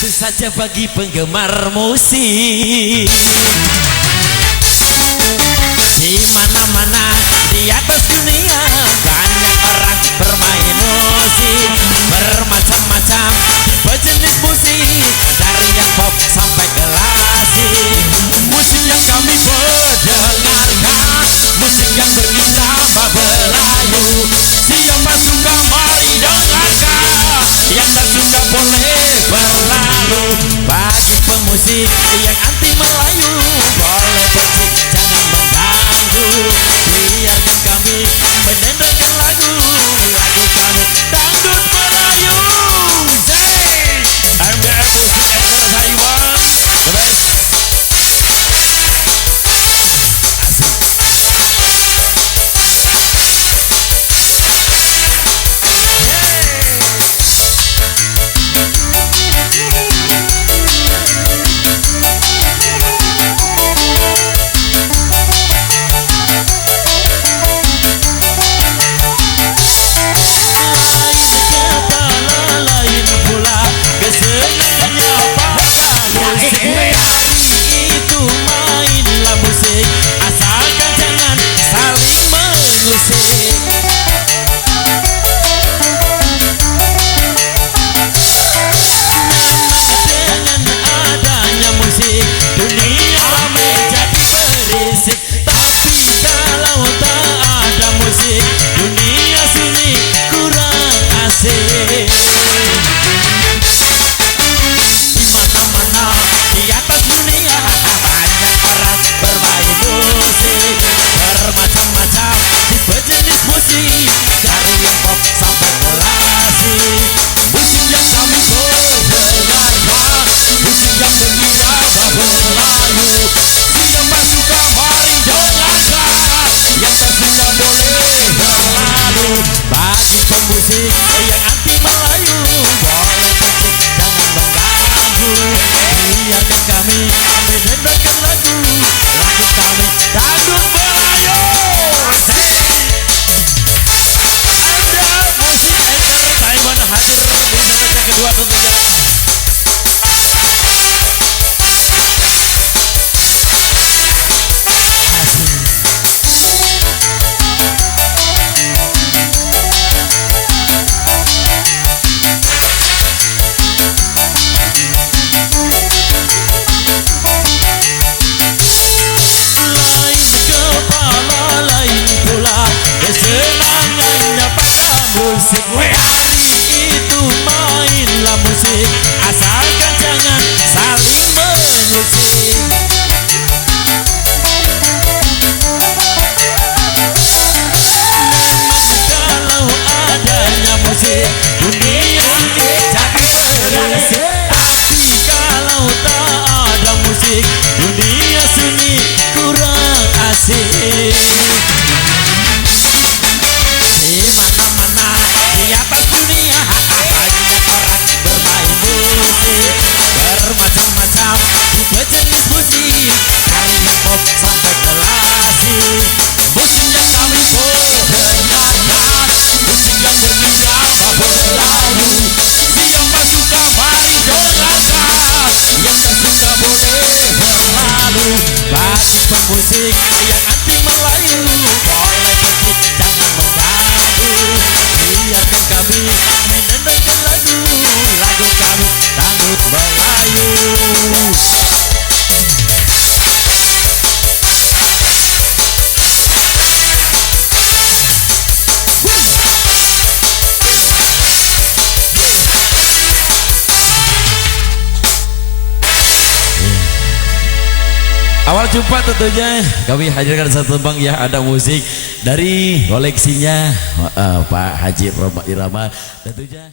Tentu saja bagi penggemar musik di mana-mana di atas dunia, banyak orang bermain musik bermacam-macam tipe jenis musik, dari yang pop sampai klasik. Musik yang kami perdengarkan, musik yang berirama Melayu. Siapa suka mari dengarkan, yang tak suka boleh berlalu. Bagi pemusik yang anti Melayu, boleh benci jangan mengganggu. Biarkan kami mendengarkan lagu kami dangdut Melayu. Say, I'm the music anchor Taiwan, the best. Bagi pemusik yang anti Melayu, boleh benci jangan mengganggu. Biarkan kami mendengarkan lagu kami dangdut Melayu. Anda musik anchor Taiwan hadir di segmen kedua tentunya. Musik hari itu mainlah musik, asalkan jangan saling mengusik. Memang kalau adanya musik, dunia ini jadi berisik. Tapi kalau tak ada musik, dunia sunyi kurang asik. Di atas dunia banyak orang bermain musik bermacam-macam tipe jenis musik, dari yang pop sampai klasik. Musik yang kami perdengarkan, musik yang berirama Melayu. Siapa suka mari dengarkan, yang tak suka boleh berlalu. Bagi pemusik yang anti Melayu, boleh benci jangan mengganggu. Biarkan kami mendengarkan lagu kami dangdut Melayu. Awal jumpa tentunya kami hadirkan satu tembang ya, ada musik dari koleksinya Pak Haji Roma Irama tentunya.